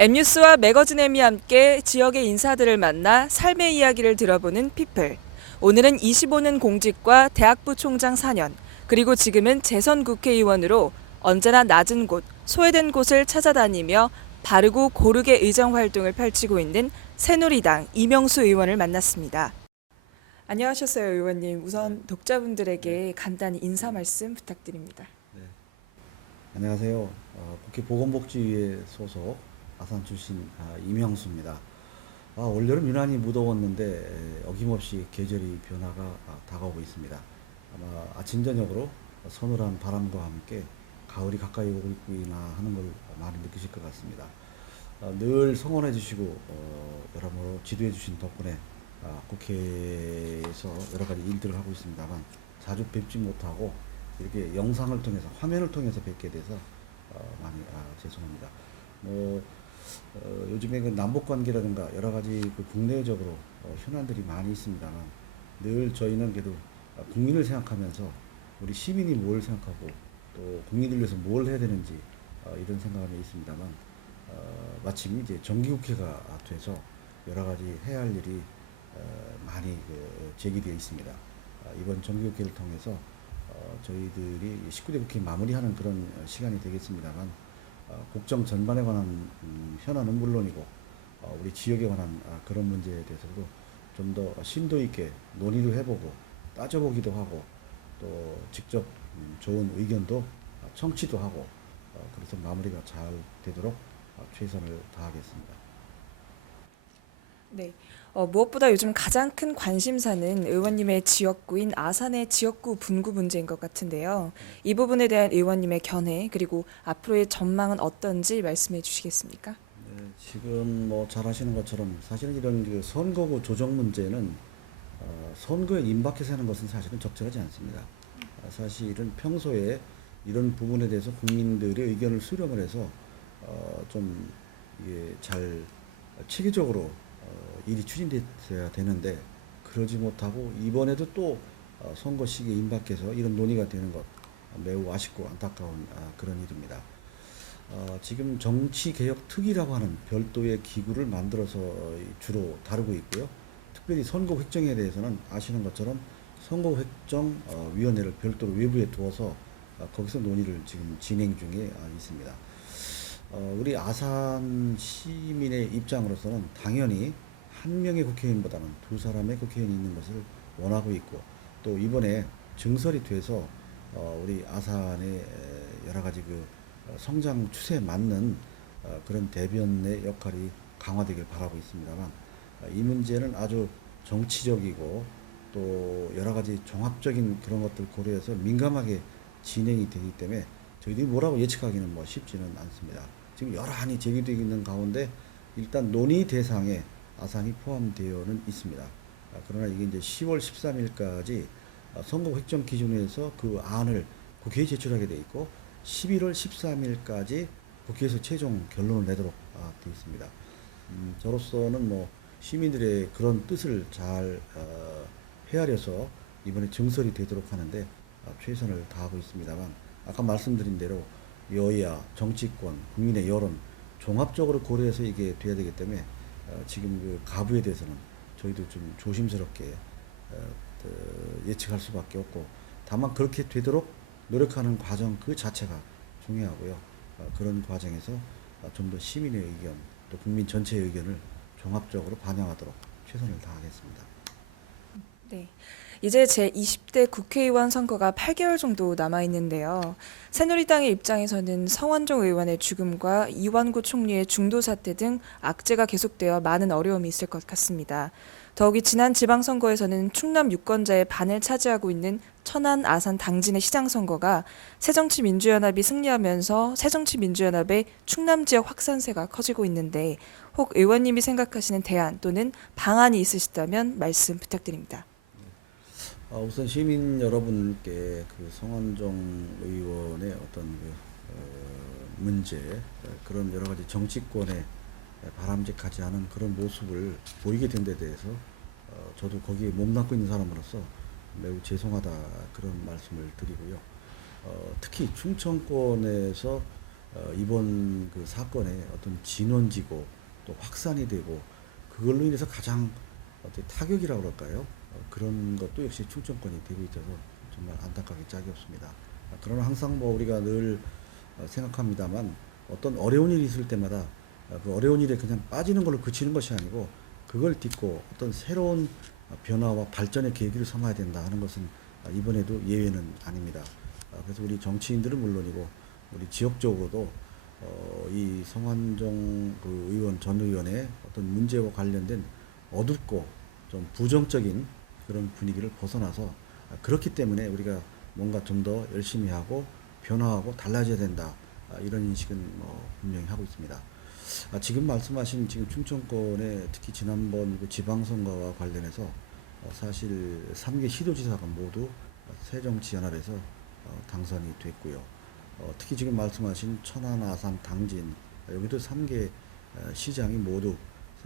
M뉴스와 매거진엠이 함께 지역의 인사들을 만나 삶의 이야기를 들어보는 피플. 오늘은 25년 공직과 대학부 총장 4년, 그리고 지금은 재선 국회의원으로 언제나 낮은 곳, 소외된 곳을 찾아다니며 바르고 고르게 의정 활동을 펼치고 있는 새누리당 이명수 의원을 만났습니다. 안녕하셨어요, 의원님. 네, 우선 독자분들에게 네, 간단히 인사 말씀 부탁드립니다. 네. 안녕하세요. 국회 보건복지위의 소속 아산 출신 이명수입니다. 올여름 유난히 무더웠는데 어김없이 계절의 변화가 다가오고 있습니다. 아마 아침 저녁으로 서늘한 바람과 함께 가을이 가까이 오고 있구나 하는 걸 많이 느끼실 것 같습니다. 늘 성원해 주시고 여러모로 지도해 주신 덕분에 국회에서 여러 가지 일들을 하고 있습니다만 자주 뵙지 못하고 이렇게 영상을 통해서 화면을 통해서 뵙게 돼서 많이 죄송합니다. 뭐 요즘에 그 남북 관계라든가 여러 가지 그 국내적으로 현안들이 많이 있습니다만 늘 저희는 그래도 국민을 생각하면서 우리 시민이 뭘 생각하고 또 국민을 위해서 뭘 해야 되는지 이런 생각이 있습니다만 마침 이제 정기국회가 돼서 여러 가지 해야 할 일이 많이 제기되어 있습니다. 이번 정기국회를 통해서 저희들이 19대 국회 마무리하는 그런 시간이 되겠습니다만 국정 전반에 관한 현안은 물론이고 우리 지역에 관한 그런 문제에 대해서도 좀 더 심도 있게 논의도 해보고 따져보기도 하고 또 직접 좋은 의견도 청취도 하고 그래서 마무리가 잘 되도록 최선을 다하겠습니다. 네. 무엇보다 요즘 가장 큰 관심사는 의원님의 지역구인 아산의 지역구 분구 문제인 것 같은데요. 이 부분에 대한 의원님의 견해 그리고 앞으로의 전망은 어떤지 말씀해 주시겠습니까? 네, 지금 뭐 잘 아시는 것처럼 사실은 이런 그 선거구 조정 문제는 선거에 임박해서 하는 것은 사실은 적절하지 않습니다. 사실은 평소에 이런 부분에 대해서 국민들의 의견을 수렴을 해서 좀 이게 잘 체계적으로 일이 추진됐어야 되는데 그러지 못하고 이번에도 또 선거 시기에 임박해서 이런 논의가 되는 것 매우 아쉽고 안타까운 그런 일입니다. 지금 정치개혁특위라고 하는 별도의 기구를 만들어서 주로 다루고 있고요. 특별히 선거 획정에 대해서는 아시는 것처럼 선거 획정 위원회를 별도로 외부에 두어서 거기서 논의를 지금 진행 중에 있습니다. 우리 아산 시민의 입장으로서는 당연히 한 명의 국회의원보다는 두 사람의 국회의원이 있는 것을 원하고 있고 또 이번에 증설이 돼서 우리 아산의 여러 가지 그 성장 추세에 맞는 그런 대변의 역할이 강화되길 바라고 있습니다만 이 문제는 아주 정치적이고 또 여러 가지 종합적인 그런 것들 고려해서 민감하게 진행이 되기 때문에 저희들이 뭐라고 예측하기는 뭐 쉽지는 않습니다. 지금 여러 한이 제기되고 있는 가운데 일단 논의 대상에 아산이 포함되어는 있습니다. 그러나 이게 이제 10월 13일까지 선거 획정 기준에서 그 안을 국회에 제출하게 돼 있고 11월 13일까지 국회에서 최종 결론을 내도록 되어 있습니다. 저로서는 뭐 시민들의 그런 뜻을 잘 헤아려서 이번에 증설이 되도록 하는데 최선을 다하고 있습니다만 아까 말씀드린 대로 여야, 정치권, 국민의 여론 종합적으로 고려해서 이게 돼야 되기 때문에 지금 그 가부에 대해서는 저희도 좀 조심스럽게 예측할 수밖에 없고 다만 그렇게 되도록 노력하는 과정 그 자체가 중요하고요. 그런 과정에서 좀 더 시민의 의견 또 국민 전체의 의견을 종합적으로 반영하도록 최선을 다하겠습니다. 네. 이제 제20대 국회의원 선거가 8개월 정도 남아 있는데요. 새누리당의 입장에서는 성완종 의원의 죽음과 이완구 총리의 중도 사태 등 악재가 계속되어 많은 어려움이 있을 것 같습니다. 더욱이 지난 지방선거에서는 충남 유권자의 반을 차지하고 있는 천안, 아산, 당진의 시장 선거가 새정치민주연합이 승리하면서 새정치민주연합의 충남 지역 확산세가 커지고 있는데 혹 의원님이 생각하시는 대안 또는 방안이 있으시다면 말씀 부탁드립니다. 우선 시민 여러분께 그 성완종 의원의 어떤 그 문제, 그런 여러 가지 정치권에 바람직하지 않은 그런 모습을 보이게 된 데 대해서 저도 거기에 몸담고 있는 사람으로서 매우 죄송하다 그런 말씀을 드리고요. 특히 충청권에서 이번 그 사건의 어떤 진원지고 또 확산이 되고 그걸로 인해서 가장 어떻게 타격이라고 그럴까요? 그런 것도 역시 충청권이 되고 있어서 정말 안타깝게 짝이 없습니다. 그러나 항상 뭐 우리가 늘 생각합니다만 어떤 어려운 일이 있을 때마다 그 어려운 일에 그냥 빠지는 걸로 그치는 것이 아니고 그걸 딛고 어떤 새로운 변화와 발전의 계기를 삼아야 된다 하는 것은 이번에도 예외는 아닙니다. 그래서 우리 정치인들은 물론이고 우리 지역적으로도 이 성완종 그 의원 전 의원의 어떤 문제와 관련된 어둡고 좀 부정적인 그런 분위기를 벗어나서 그렇기 때문에 우리가 뭔가 좀 더 열심히 하고 변화하고 달라져야 된다. 이런 인식은 분명히 하고 있습니다. 지금 말씀하신 지금 충청권에 특히 지난번 그 지방선거와 관련해서 사실 3개 시도지사가 모두 새정치연합에서 당선이 됐고요. 특히 지금 말씀하신 천안, 아산, 당진 여기도 3개 시장이 모두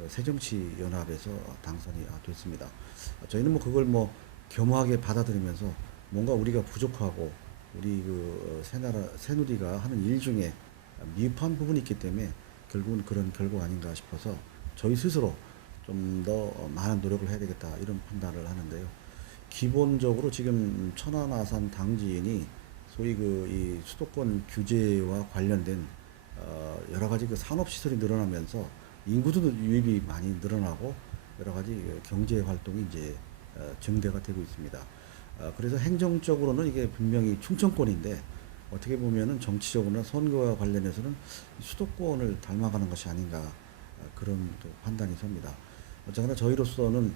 새정치연합에서 당선이 됐습니다. 저희는 뭐 그걸 뭐 겸허하게 받아들이면서 뭔가 우리가 부족하고 우리 그 새누리가 하는 일 중에 미흡한 부분이 있기 때문에 결국은 그런 결과가 아닌가 싶어서 저희 스스로 좀 더 많은 노력을 해야 되겠다 이런 판단을 하는데요. 기본적으로 지금 천안, 아산, 당진이 소위 그 이 수도권 규제와 관련된 여러 가지 그 산업 시설이 늘어나면서 인구도 유입이 많이 늘어나고 여러 가지 그 경제 활동이 이제 증대가 되고 있습니다. 그래서 행정적으로는 이게 분명히 충청권인데 어떻게 보면은 정치적으로나 선거와 관련해서는 수도권을 닮아가는 것이 아닌가 그런 또 판단이 섭니다. 어쨌거나 저희로서는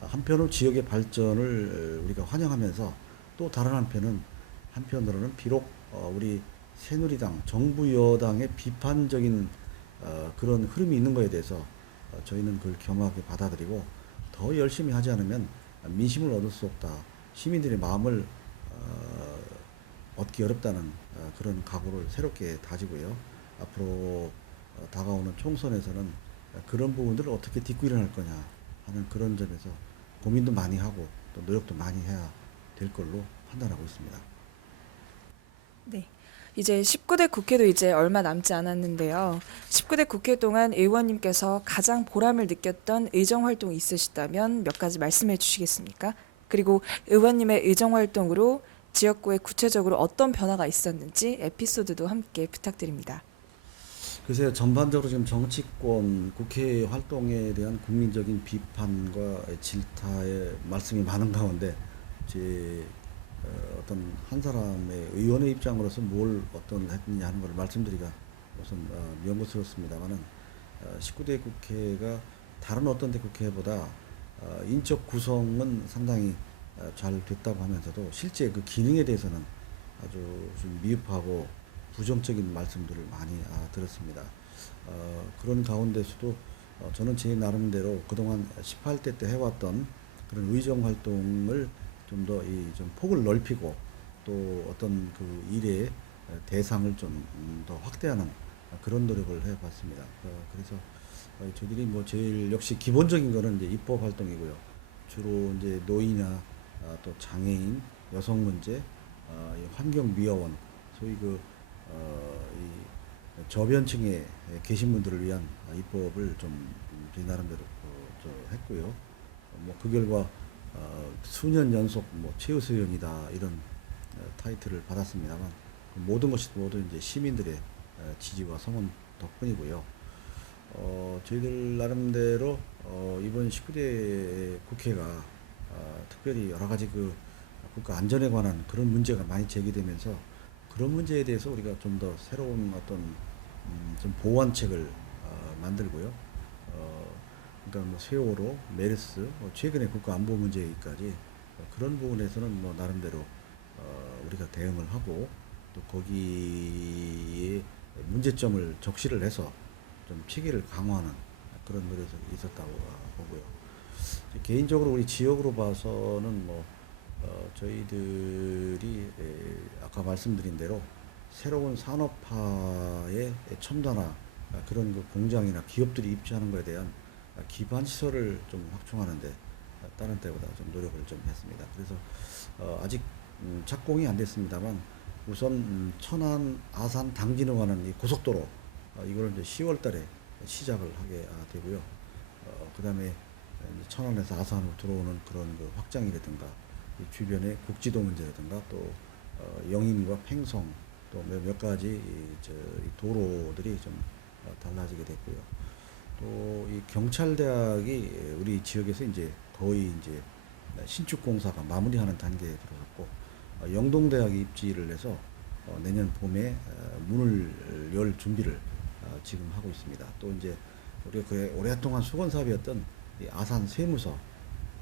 한편으로 지역의 발전을 우리가 환영하면서 또 다른 한편으로는 비록 우리 새누리당 정부 여당의 비판적인 그런 흐름이 있는 것에 대해서 저희는 그걸 겸허하게 받아들이고 더 열심히 하지 않으면 민심을 얻을 수 없다. 시민들의 마음을 얻기 어렵다는 그런 각오를 새롭게 다지고요. 앞으로 다가오는 총선에서는 그런 부분들을 어떻게 딛고 일어날 거냐 하는 그런 점에서 고민도 많이 하고 또 노력도 많이 해야 될 걸로 판단하고 있습니다. 네. 이제 19대 국회도 이제 얼마 남지 않았는데요. 19대 국회 동안 의원님께서 가장 보람을 느꼈던 의정 활동이 있으시다면 몇 가지 말씀해 주시겠습니까? 그리고 의원님의 의정 활동으로 지역구에 구체적으로 어떤 변화가 있었는지 에피소드도 함께 부탁드립니다. 글쎄요, 전반적으로 지금 정치권 국회 활동에 대한 국민적인 비판과 질타의 말씀이 많은 가운데 제 어떤 한 사람의 의원의 입장으로서 뭘 어떤 했느냐 하는 것을 말씀드리기가 우선 명구스럽습니다만은 19대 국회가 다른 어떤 대 국회보다 인적 구성은 상당히 잘 됐다고 하면서도 실제 그 기능에 대해서는 아주 좀 미흡하고 부정적인 말씀들을 많이 들었습니다. 그런 가운데서도 저는 제 나름대로 그동안 18대 때 해왔던 그런 의정 활동을 좀 더 좀 폭을 넓히고 또 어떤 그 일의 대상을 좀 더 확대하는 그런 노력을 해봤습니다. 그래서 저희들이 뭐 제일 역시 기본적인 거는 이제 입법 활동이고요. 주로 이제 노인이나 또 장애인, 여성 문제, 환경미화원, 소위 그 이 저변층에 계신 분들을 위한 입법을 좀 저희 나름대로 했고요. 뭐 그 결과 수년 연속 뭐 최우수위원이다 이런 타이틀을 받았습니다만 그 모든 것이 모두 이제 시민들의 지지와 성원 덕분이고요. 저희들 나름대로 이번 19대 국회가 특별히 여러 가지 그 국가 안전에 관한 그런 문제가 많이 제기되면서 그런 문제에 대해서 우리가 좀 더 새로운 어떤 좀 보완책을 만들고요. 그러니까 뭐 세월호, 메르스, 최근에 국가 안보 문제까지 그런 부분에서는 뭐 나름대로 우리가 대응을 하고 또 거기에 문제점을 적시를 해서 좀 체계를 강화하는 그런 노력이 있었다고 보고요. 개인적으로 우리 지역으로 봐서는 뭐 저희들이 아까 말씀드린 대로 새로운 산업화에 첨단화 그런 그 공장이나 기업들이 입주하는 것에 대한 기반 시설을 좀 확충하는데 다른 때보다 좀 노력을 좀 했습니다. 그래서 아직 착공이 안 됐습니다만 우선 천안 아산 당진으로 가는 이 고속도로 이거를 이제 10월달에 시작을 하게 되고요. 그다음에 이제 천안에서 아산으로 들어오는 그런 그 확장이라든가 이 주변의 국지도 문제라든가 또 영인과 팽성 또 몇 가지 이 도로들이 좀 달라지게 됐고요. 또 이 경찰대학이 우리 지역에서 이제 거의 이제 신축 공사가 마무리하는 단계에 들어갔고 영동대학이 입지를 해서 내년 봄에 문을 열 준비를 지금 하고 있습니다. 또 이제 우리가 그 오랫동안 수건 사업이었던 이 아산 세무서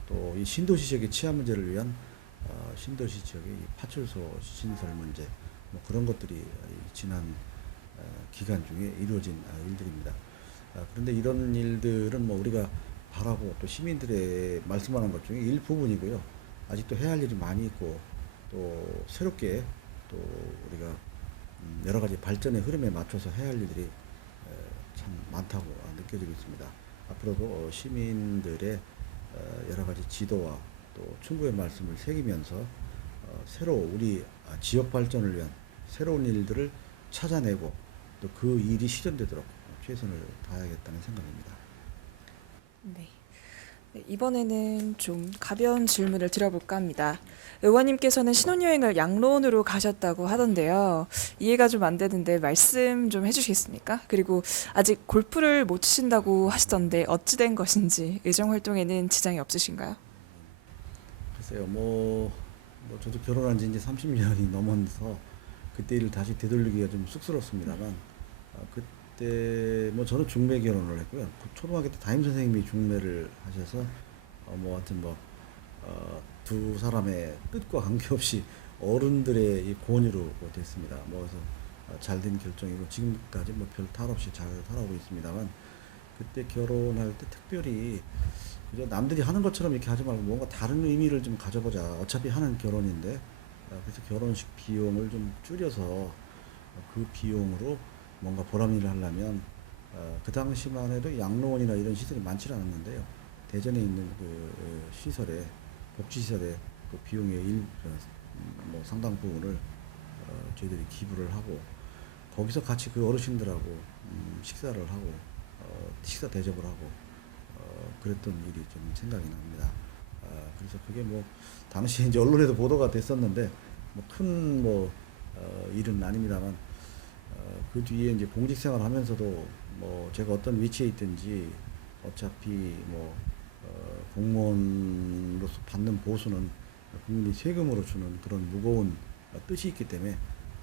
또 이 신도시 지역의 치안 문제를 위한 신도시 지역의 이 파출소 신설 문제 뭐 그런 것들이 지난 기간 중에 이루어진 일들입니다. 그런데 이런 일들은 뭐 우리가 바라고 또 시민들의 말씀하는 것 중에 일부분이고요. 아직도 해야 할 일이 많이 있고 또 새롭게 또 우리가 여러 가지 발전의 흐름에 맞춰서 해야 할 일들이 참 많다고 느껴지고 있습니다. 앞으로도 시민들의 여러 가지 지도와 또 충고의 말씀을 새기면서 새로 우리 지역 발전을 위한 새로운 일들을 찾아내고 또 그 일이 실현되도록 최선을 다하겠다는 생각입니다. 네. 네, 이번에는 좀 가벼운 질문을 드려볼까 합니다. 의원님께서는 신혼여행을 양로원으로 가셨다고 하던데요. 이해가 좀 안 되는데 말씀 좀 해주시겠습니까? 그리고 아직 골프를 못 치신다고 하시던데 어찌 된 것인지 의정 활동에는 지장이 없으신가요? 글쎄요, 뭐 저도 결혼한 지 이제 30년이 넘어서 그때 일을 다시 되돌리기가 좀 쑥스럽습니다만, 그때 뭐 저는 중매 결혼을 했고요. 그 초등학교 때 담임 선생님이 중매를 하셔서 뭐 하여튼 두 사람의 뜻과 관계없이 어른들의 이 권유로 됐습니다. 뭐 그래서 잘된 결정이고 지금까지 뭐 별 탈 없이 잘 살아오고 있습니다만 그때 결혼할 때 특별히 그저 남들이 하는 것처럼 이렇게 하지 말고 뭔가 다른 의미를 좀 가져보자. 어차피 하는 결혼인데 그래서 결혼식 비용을 좀 줄여서 그 비용으로 뭔가 보람 일을 하려면 그 당시만 해도 양로원이나 이런 시설이 많지 않았는데요. 대전에 있는 그 시설에 복지시설에 그 비용의 뭐 상당 부분을 저희들이 기부를 하고 거기서 같이 그 어르신들하고 식사를 하고 식사 대접을 하고 그랬던 일이 좀 생각이 납니다. 그래서 그게 뭐 당시에 이제 언론에도 보도가 됐었는데 뭐 큰 일은 아닙니다만 그 뒤에 이제 공직 생활하면서도 뭐 제가 어떤 위치에 있든지 어차피 공무원으로서 받는 보수는 국민이 세금으로 주는 그런 무거운 뜻이 있기 때문에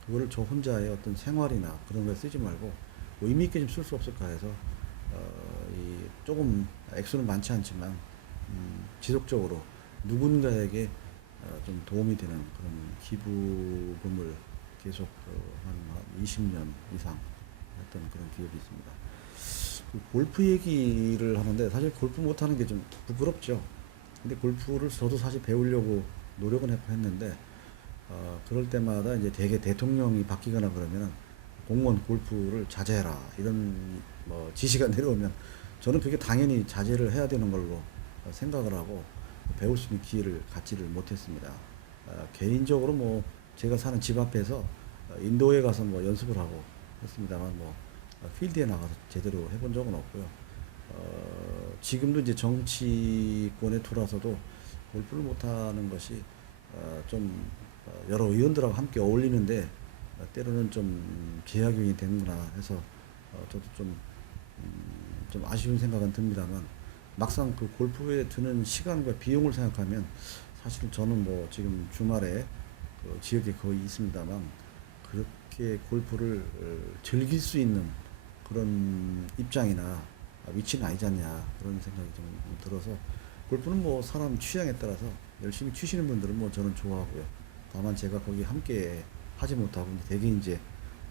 그거를 저 혼자의 어떤 생활이나 그런 거에 쓰지 말고 의미 있게 좀 쓸 수 없을까 해서 이 조금 액수는 많지 않지만 지속적으로 누군가에게 좀 도움이 되는 그런 기부금을 계속 한 20년 이상 했던 그런 기억이 있습니다. 그 골프 얘기를 하는데 사실 골프 못하는 게 좀 부끄럽죠. 근데 골프를 저도 사실 배우려고 노력은 했는데 그럴 때마다 이제 대개 대통령이 바뀌거나 그러면 공무원 골프를 자제해라 이런 뭐 지시가 내려오면 저는 그게 당연히 자제를 해야 되는 걸로 생각을 하고 배울 수 있는 기회를 갖지를 못했습니다. 개인적으로 뭐 제가 사는 집 앞에서 인도에 가서 뭐 연습을 하고 했습니다만 필드에 나가서 제대로 해본 적은 없고요. 지금도 이제 정치권에 들어와서도 골프를 못하는 것이 좀 여러 의원들하고 함께 어울리는데 때로는 좀 제약용이 되는구나 해서 저도 좀 아쉬운 생각은 듭니다만 막상 그 골프에 드는 시간과 비용을 생각하면 사실 저는 뭐 지금 주말에 그 지역에 거의 있습니다만 그렇게 골프를 즐길 수 있는 그런 입장이나 위치는 아니지 않냐 그런 생각이 좀 들어서 골프는 뭐 사람 취향에 따라서 열심히 치시는 분들은 뭐 저는 좋아하고요. 다만 제가 거기 함께 하지 못하고 대개 이제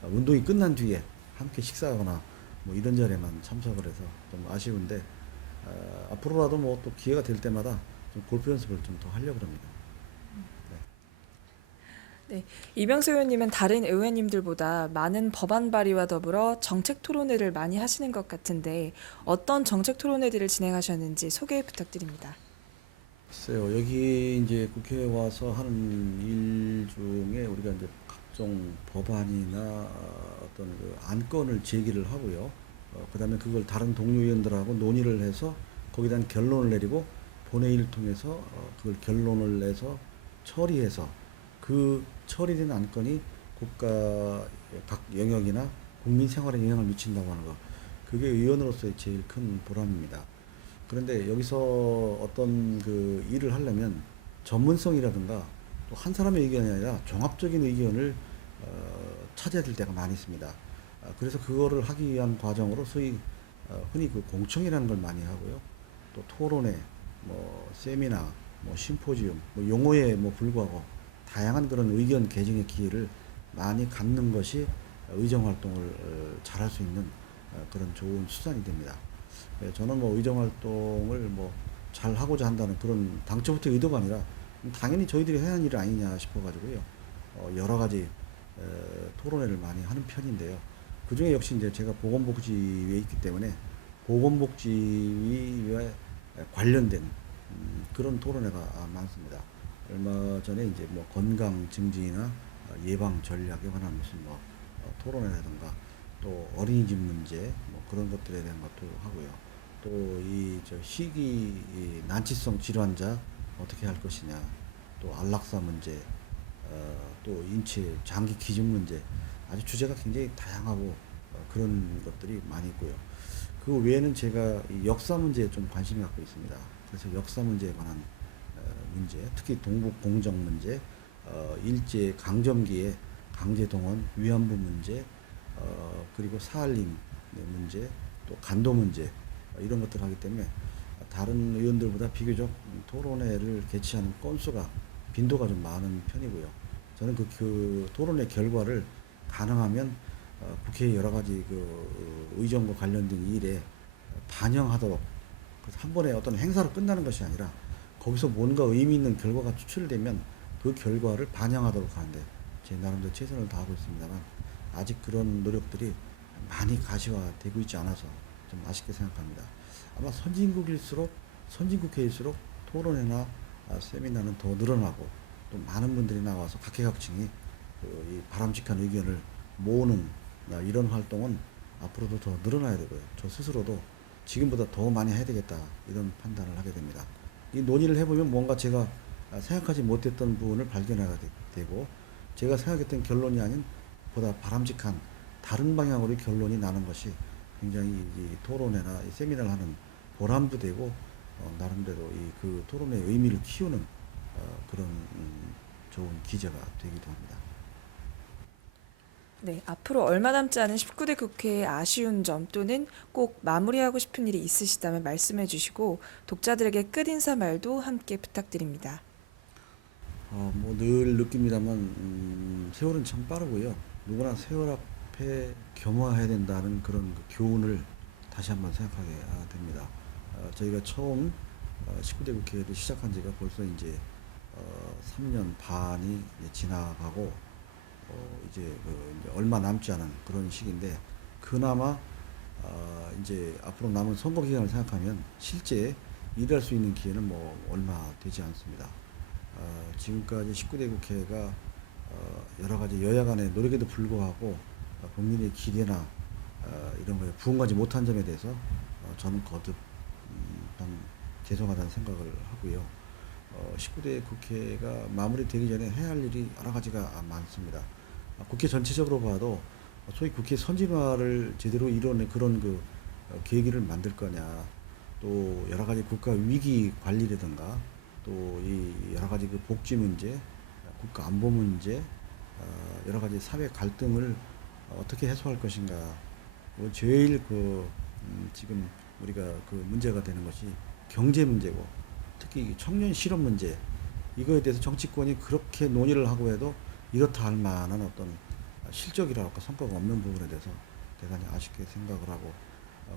운동이 끝난 뒤에 함께 식사하거나 뭐 이런 자리에만 참석을 해서 좀 아쉬운데 앞으로라도 뭐 또 기회가 될 때마다 좀 골프 연습을 좀 더 하려고 합니다. 네, 이병수 의원님은 다른 의원님들보다 많은 법안 발의와 더불어 정책 토론회를 많이 하시는 것 같은데 어떤 정책 토론회들을 진행하셨는지 소개 부탁드립니다. 글쎄요, 여기 이제 국회에 와서 하는 일 중에 우리가 이제 각종 법안이나 어떤 그 안건을 제기를 하고요. 그다음에 그걸 다른 동료 의원들하고 논의를 해서 거기에 대한 결론을 내리고 본회의를 통해서 그걸 결론을 내서 처리해서 그 처리된 안건이 국가 각 영역이나 국민 생활에 영향을 미친다고 하는 거. 그게 의원으로서의 제일 큰 보람입니다. 그런데 여기서 어떤 그 일을 하려면 전문성이라든가 또 한 사람의 의견이 아니라 종합적인 의견을 찾아야 될 때가 많이 있습니다. 그래서 그거를 하기 위한 과정으로 소위 흔히 그 공청회라는 걸 많이 하고요. 또 토론회, 뭐 세미나, 뭐 심포지움, 뭐 용어에 뭐 불구하고 다양한 그런 의견 개진의 기회를 많이 갖는 것이 의정 활동을 잘할 수 있는 그런 좋은 수단이 됩니다. 저는 뭐 의정 활동을 뭐 잘 하고자 한다는 그런 당초부터 의도가 아니라 당연히 저희들이 해야 하는 일 아니냐 싶어가지고요. 여러 가지 토론회를 많이 하는 편인데요. 그 중에 역시 이제 제가 보건복지위에 있기 때문에 보건복지위와 관련된 그런 토론회가 많습니다. 얼마 전에 이제 뭐 건강 증진이나 예방 전략에 관한 무슨 뭐 토론회라든가 또 어린이집 문제 뭐 그런 것들에 대한 것도 하고요. 또 이 저 희귀 이 난치성 질환자 어떻게 할 것이냐, 또 안락사 문제, 또 인체 장기 기증 문제, 아주 주제가 굉장히 다양하고 그런 것들이 많이 있고요. 그 외에는 제가 이 역사 문제에 좀 관심이 갖고 있습니다. 그래서 역사 문제에 관한 문제, 특히 동북 공정 문제, 일제 강점기의 강제 동원 위안부 문제, 그리고 사할림 문제, 또 간도 문제 이런 것들을 하기 때문에 다른 의원들보다 비교적 토론회를 개최하는 건수가 빈도가 좀 많은 편이고요. 저는 그 토론회 결과를 가능하면 국회의 여러 가지 그 의정과 관련된 일에 반영하도록 그래서 한 번에 어떤 행사로 끝나는 것이 아니라 거기서 뭔가 의미 있는 결과가 추출되면 그 결과를 반영하도록 하는데 제 나름대로 최선을 다하고 있습니다만 아직 그런 노력들이 많이 가시화되고 있지 않아서 좀 아쉽게 생각합니다. 아마 선진국회일수록 토론회나 세미나는 더 늘어나고 또 많은 분들이 나와서 각계각층이 이 바람직한 의견을 모으는 이런 활동은 앞으로도 더 늘어나야 되고요. 저 스스로도 지금보다 더 많이 해야 되겠다 이런 판단을 하게 됩니다. 이 논의를 해보면 뭔가 제가 생각하지 못했던 부분을 발견하게 되고 제가 생각했던 결론이 아닌 보다 바람직한 다른 방향으로 결론이 나는 것이 굉장히 이 토론회나 이 세미나를 하는 보람도 되고 나름대로 이 그 토론의 의미를 키우는 그런 좋은 기제가 되기도 합니다. 네, 앞으로 얼마 남지 않은 19대 국회의 아쉬운 점 또는 꼭 마무리하고 싶은 일이 있으시다면 말씀해 주시고 독자들에게 끝인사 말도 함께 부탁드립니다. 뭐 늘 느낍니다만 세월은 참 빠르고요. 누구나 세월 앞에 겸허해야 된다는 그런 그 교훈을 다시 한번 생각하게 됩니다. 저희가 처음 19대 국회를 시작한 지가 벌써 이제 3년 반이 이제 지나가고 이제 이제 얼마 남지 않은 그런 시기인데 그나마 이제 앞으로 남은 선거 기간을 생각하면 실제 일할 수 있는 기회는 뭐 얼마 되지 않습니다. 지금까지 19대 국회가 여러 가지 여야 간의 노력에도 불구하고 국민의 기대나 이런 거에 부응하지 못한 점에 대해서 저는 거듭 좀 죄송하다는 생각을 하고요. 19대 국회가 마무리되기 전에 해야 할 일이 여러 가지가 많습니다. 국회 전체적으로 봐도 소위 국회 선진화를 제대로 이뤄내 그런 그 계기를 만들 거냐, 또 여러 가지 국가 위기 관리라든가, 또 이 여러 가지 그 복지 문제, 국가 안보 문제, 여러 가지 사회 갈등을 어떻게 해소할 것인가. 뭐 제일 그 지금 우리가 그 문제가 되는 것이 경제 문제고, 특히 청년 실업 문제 이거에 대해서 정치권이 그렇게 논의를 하고 해도 이렇다 할 만한 어떤 실적이랄까 성과가 없는 부분에 대해서 대단히 아쉽게 생각을 하고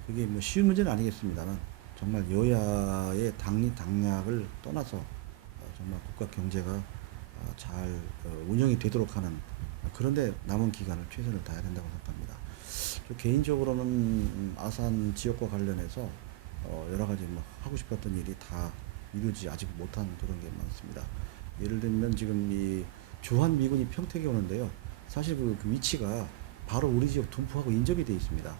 그게 뭐 쉬운 문제는 아니겠습니다만 정말 여야의 당락을 떠나서 정말 국가 경제가 잘 운영이 되도록 하는 그런데 남은 기간을 최선을 다해야 된다고 생각합니다. 저 개인적으로는 아산 지역과 관련해서 여러 가지 뭐 하고 싶었던 일이 다 이루어지지 아직 못한 그런 게 많습니다. 예를 들면 지금 이 주한 미군이 평택에 오는데요. 사실 그 위치가 바로 우리 지역 둔포하고 인접이 되어 있습니다.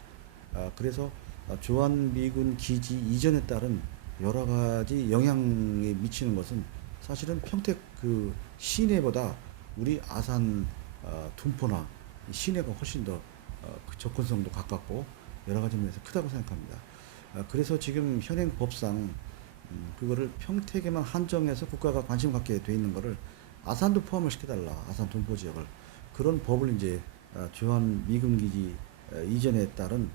그래서 주한미군 기지 이전에 따른 여러 가지 영향이 미치는 것은 사실은 평택 그 시내보다 우리 아산 둔포나 시내가 훨씬 더 그 접근성도 가깝고 여러 가지 면에서 크다고 생각합니다. 그래서 지금 현행 법상 그거를 평택에만 한정해서 국가가 관심 갖게 돼 있는 거를 아산도 포함을 시켜달라. 아산 둔포 지역을. 그런 법을 이제 주한 미군기지 이전에 따른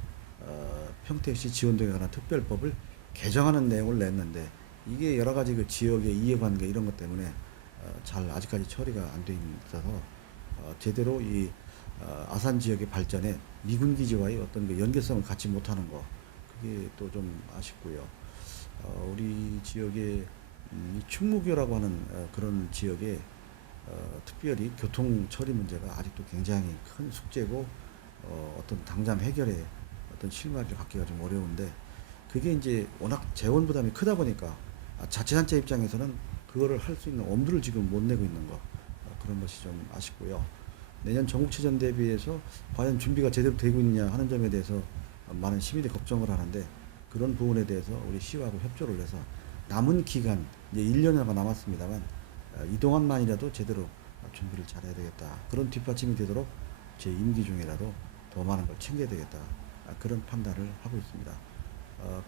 평택시 지원등에 관한 특별법을 개정하는 내용을 냈는데 이게 여러 가지 그 지역의 이해관계 이런 것 때문에 잘 아직까지 처리가 안 돼 있어서 제대로 이 아산 지역의 발전에 미군기지와의 어떤 그 연계성을 갖지 못하는 거 그게 또 좀 아쉽고요. 우리 지역에 이 충무교라고 하는 그런 지역에 특별히 교통 처리 문제가 아직도 굉장히 큰 숙제고 어떤 당장 해결에 어떤 실마리를 갖기가 좀 어려운데 그게 이제 워낙 재원 부담이 크다 보니까 자치단체 입장에서는 그거를 할 수 있는 엄두를 지금 못 내고 있는 거 그런 것이 좀 아쉽고요. 내년 전국체전 대비해서 과연 준비가 제대로 되고 있냐 하는 점에 대해서 많은 시민들이 걱정을 하는데 그런 부분에 대해서 우리 시하고 협조를 해서 남은 기간 이제 1년여가 남았습니다만 이 동안만이라도 제대로 준비를 잘해야 되겠다. 그런 뒷받침이 되도록 제 임기 중에라도 더 많은 걸 챙겨야 되겠다. 그런 판단을 하고 있습니다.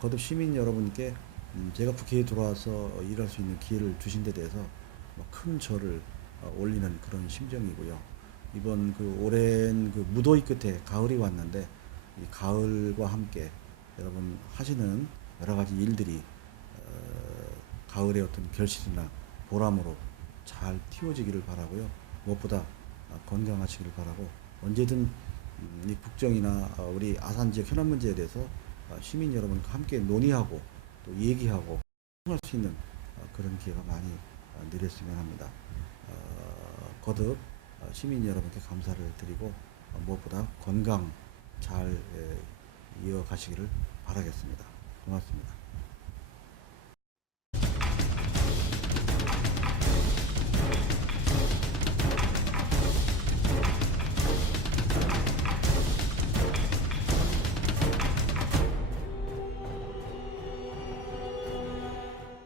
거듭 시민 여러분께 제가 국회에 들어와서 일할 수 있는 기회를 주신 데 대해서 큰 절을 올리는 그런 심정이고요. 이번 그 오랜 그 무더위 끝에 가을이 왔는데 이 가을과 함께 여러분 하시는 여러 가지 일들이 가을의 어떤 결실이나 보람으로 잘 틔워지기를 바라고요. 무엇보다 건강하시기를 바라고 언제든 이 국정이나 우리 아산 지역 현안 문제에 대해서 시민 여러분과 함께 논의하고 또 얘기하고 할 수 있는 그런 기회가 많이 내렸으면 합니다. 거듭 시민 여러분께 감사를 드리고 무엇보다 건강 잘 이어가시기를 바라겠습니다. 고맙습니다.